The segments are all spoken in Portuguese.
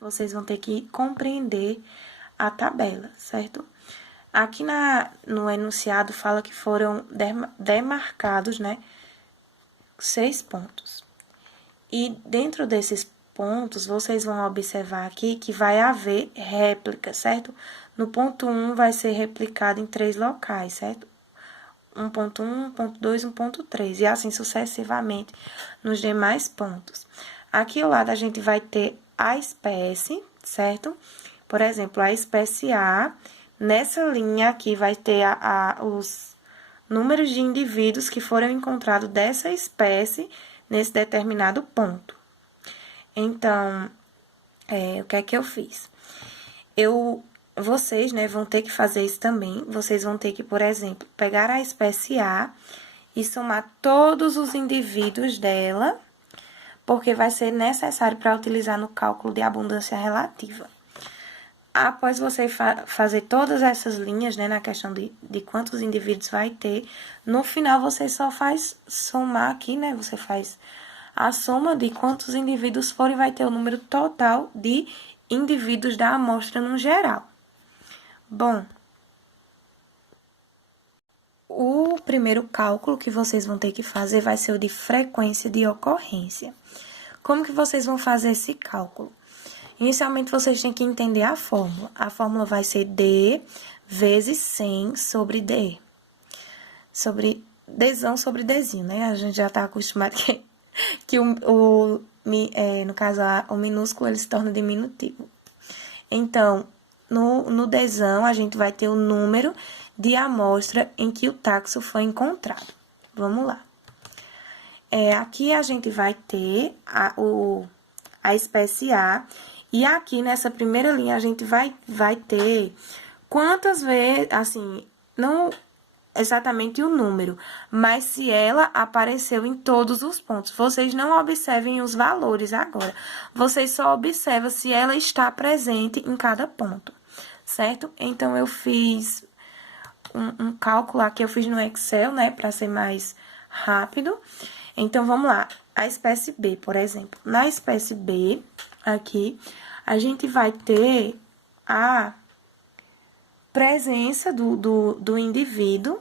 vocês vão ter que compreender a tabela, certo? Aqui no enunciado fala que foram demarcados, né, 6 pontos. E dentro desses pontos, vocês vão observar aqui que vai haver réplica, certo? No ponto 1 vai ser replicado em 3 locais, certo? 1.1, 1.2, 1.3 e assim sucessivamente nos demais pontos. Aqui ao lado a gente vai ter a espécie, certo? Por exemplo, a espécie A, nessa linha aqui vai ter os números de indivíduos que foram encontrados dessa espécie nesse determinado ponto. Então, o que é que eu fiz? Vocês, né, vão ter que fazer isso também. Vocês vão ter que, por exemplo, pegar a espécie A e somar todos os indivíduos dela, porque vai ser necessário para utilizar no cálculo de abundância relativa. Após você fazer todas essas linhas, né, na questão de quantos indivíduos vai ter, no final você só faz somar aqui, né, você faz a soma de quantos indivíduos forem, vai ter o número total de indivíduos da amostra no geral. Bom, o primeiro cálculo que vocês vão ter que fazer vai ser o de frequência de ocorrência. Como que vocês vão fazer esse cálculo? Inicialmente, vocês têm que entender a fórmula. A fórmula vai ser D vezes 100 sobre D. Sobre Dzão sobre Dzinho, né? A gente já tá acostumado que no caso, o minúsculo, ele se torna diminutivo. Então, no Dzão, a gente vai ter o número de amostra em que o taxo foi encontrado. Vamos lá. Aqui a gente vai ter a espécie A, e aqui nessa primeira linha a gente vai ter quantas vezes, assim, não exatamente o número, mas se ela apareceu em todos os pontos. Vocês não observem os valores agora, vocês só observam se ela está presente em cada ponto, certo? Então, eu fiz um cálculo aqui, eu fiz no Excel, né, para ser mais rápido. Então, vamos lá. A espécie B, por exemplo. Na espécie B, aqui, a gente vai ter a presença do indivíduo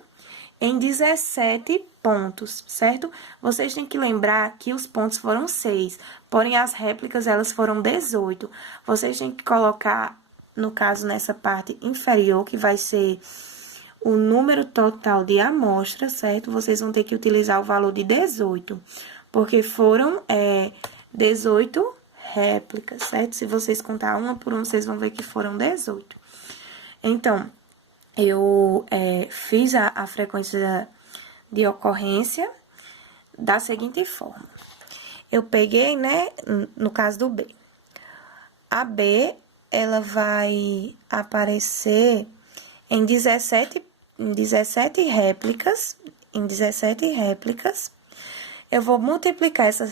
em 17 pontos, certo? Vocês têm que lembrar que os pontos foram 6, porém as réplicas, elas foram 18. Vocês têm que colocar, no caso, nessa parte inferior, que vai ser o número total de amostras, certo? Vocês vão ter que utilizar o valor de 18, porque foram 18 réplicas, certo? Se vocês contar uma por uma, vocês vão ver que foram 18. Então, eu fiz a frequência de ocorrência da seguinte forma. Eu peguei, né, no caso do B. A B, ela vai aparecer em 17 réplicas, eu vou multiplicar essas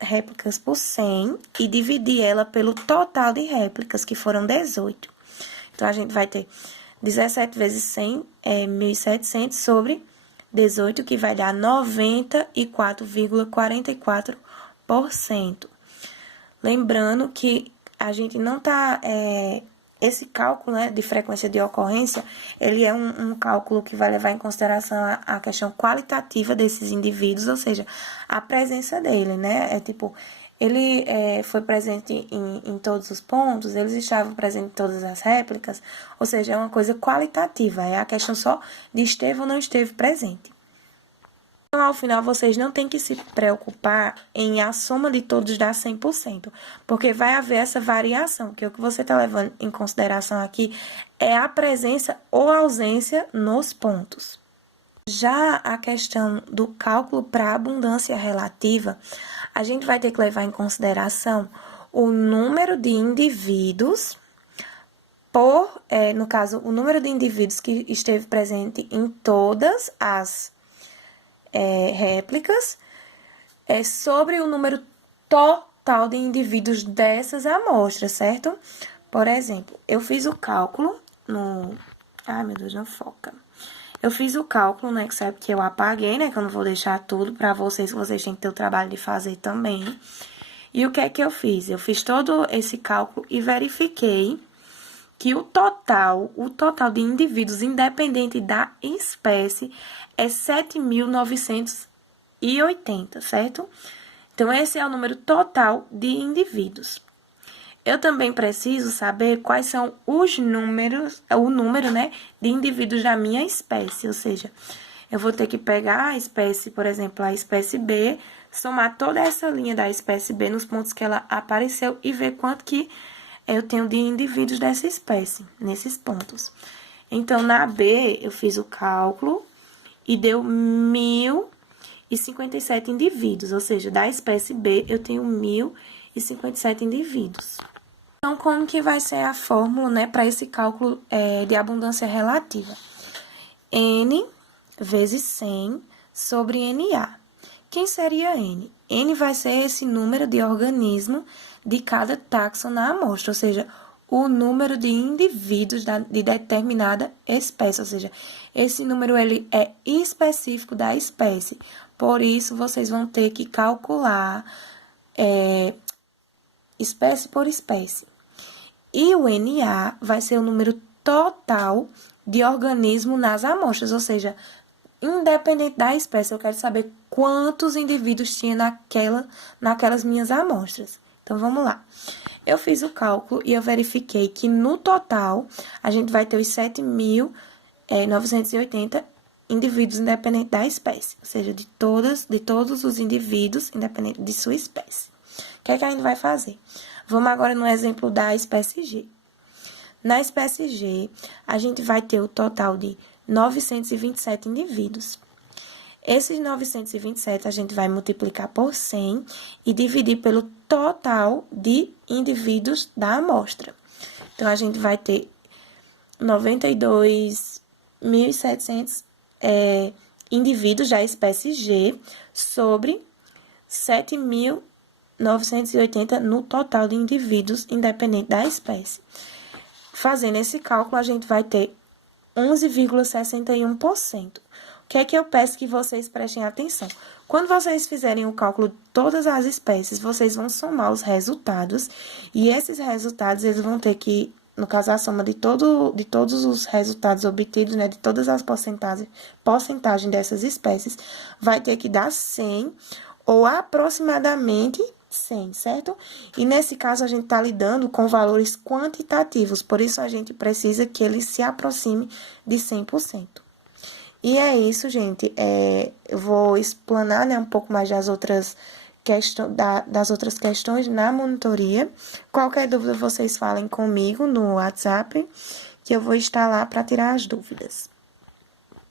réplicas por 100 e dividir ela pelo total de réplicas, que foram 18. Então, a gente vai ter 17 vezes 100 é 1.700 sobre 18, que vai dar 94,44%. Lembrando que a gente não tá... esse cálculo, né, de frequência de ocorrência, ele é um cálculo que vai levar em consideração a questão qualitativa desses indivíduos, ou seja, a presença dele, né? Ele foi presente em todos os pontos, eles estavam presentes em todas as réplicas, ou seja, é uma coisa qualitativa, é a questão só de esteve ou não esteve presente. Então, ao final, vocês não têm que se preocupar em a soma de todos dar 100%, porque vai haver essa variação, que o que você está levando em consideração aqui é a presença ou ausência nos pontos. Já a questão do cálculo para abundância relativa, a gente vai ter que levar em consideração o número de indivíduos no caso, o número de indivíduos que esteve presente em todas as réplicas sobre o número total de indivíduos dessas amostras, certo? Por exemplo, eu fiz o cálculo no... Ai, meu Deus, não foca. Eu fiz o cálculo no Excel, que eu apaguei, né? Que eu não vou deixar tudo para vocês têm que ter o trabalho de fazer também. E o que é que eu fiz? Eu fiz todo esse cálculo e verifiquei que o total de indivíduos, independente da espécie, é 7.980, certo? Então, esse é o número total de indivíduos. Eu também preciso saber quais são os números, o número, né, de indivíduos da minha espécie, ou seja, eu vou ter que pegar a espécie, por exemplo, a espécie B, somar toda essa linha da espécie B nos pontos que ela apareceu e ver quanto que eu tenho de indivíduos dessa espécie, nesses pontos. Então, na B, eu fiz o cálculo e deu 1.057 indivíduos, ou seja, da espécie B, eu tenho 1.057 indivíduos. Então, como que vai ser a fórmula, né, para esse cálculo de abundância relativa? N vezes 100 sobre NA. Quem seria N? N vai ser esse número de organismo de cada táxon na amostra, ou seja, o número de indivíduos de determinada espécie, ou seja, esse número ele é específico da espécie, por isso vocês vão ter que calcular espécie por espécie. E o NA vai ser o número total de organismo nas amostras, ou seja, independente da espécie, eu quero saber quantos indivíduos tinha naquelas minhas amostras. Então, vamos lá. Eu fiz o cálculo e eu verifiquei que no total a gente vai ter os 7.980 indivíduos independente da espécie, ou seja, de todos os indivíduos independente de sua espécie. O que é que a gente vai fazer? Vamos agora no exemplo da espécie G. Na espécie G, a gente vai ter o total de 927 indivíduos. Esses 927 a gente vai multiplicar por 100 e dividir pelo total de indivíduos da amostra. Então, a gente vai ter 92.700 indivíduos da espécie G sobre 7.980 no total de indivíduos independente da espécie. Fazendo esse cálculo, a gente vai ter 11,61%. O que é que eu peço que vocês prestem atenção? Quando vocês fizerem o cálculo de todas as espécies, vocês vão somar os resultados, e esses resultados, eles vão ter que, no caso, a soma de todos os resultados obtidos, né, de todas as porcentagens dessas espécies, vai ter que dar 100 ou aproximadamente 100, certo? E nesse caso, a gente está lidando com valores quantitativos, por isso a gente precisa que ele se aproxime de 100%. E é isso, gente. Eu vou explanar, né, um pouco mais das outras questões na monitoria. Qualquer dúvida, vocês falem comigo no WhatsApp, que eu vou estar lá para tirar as dúvidas.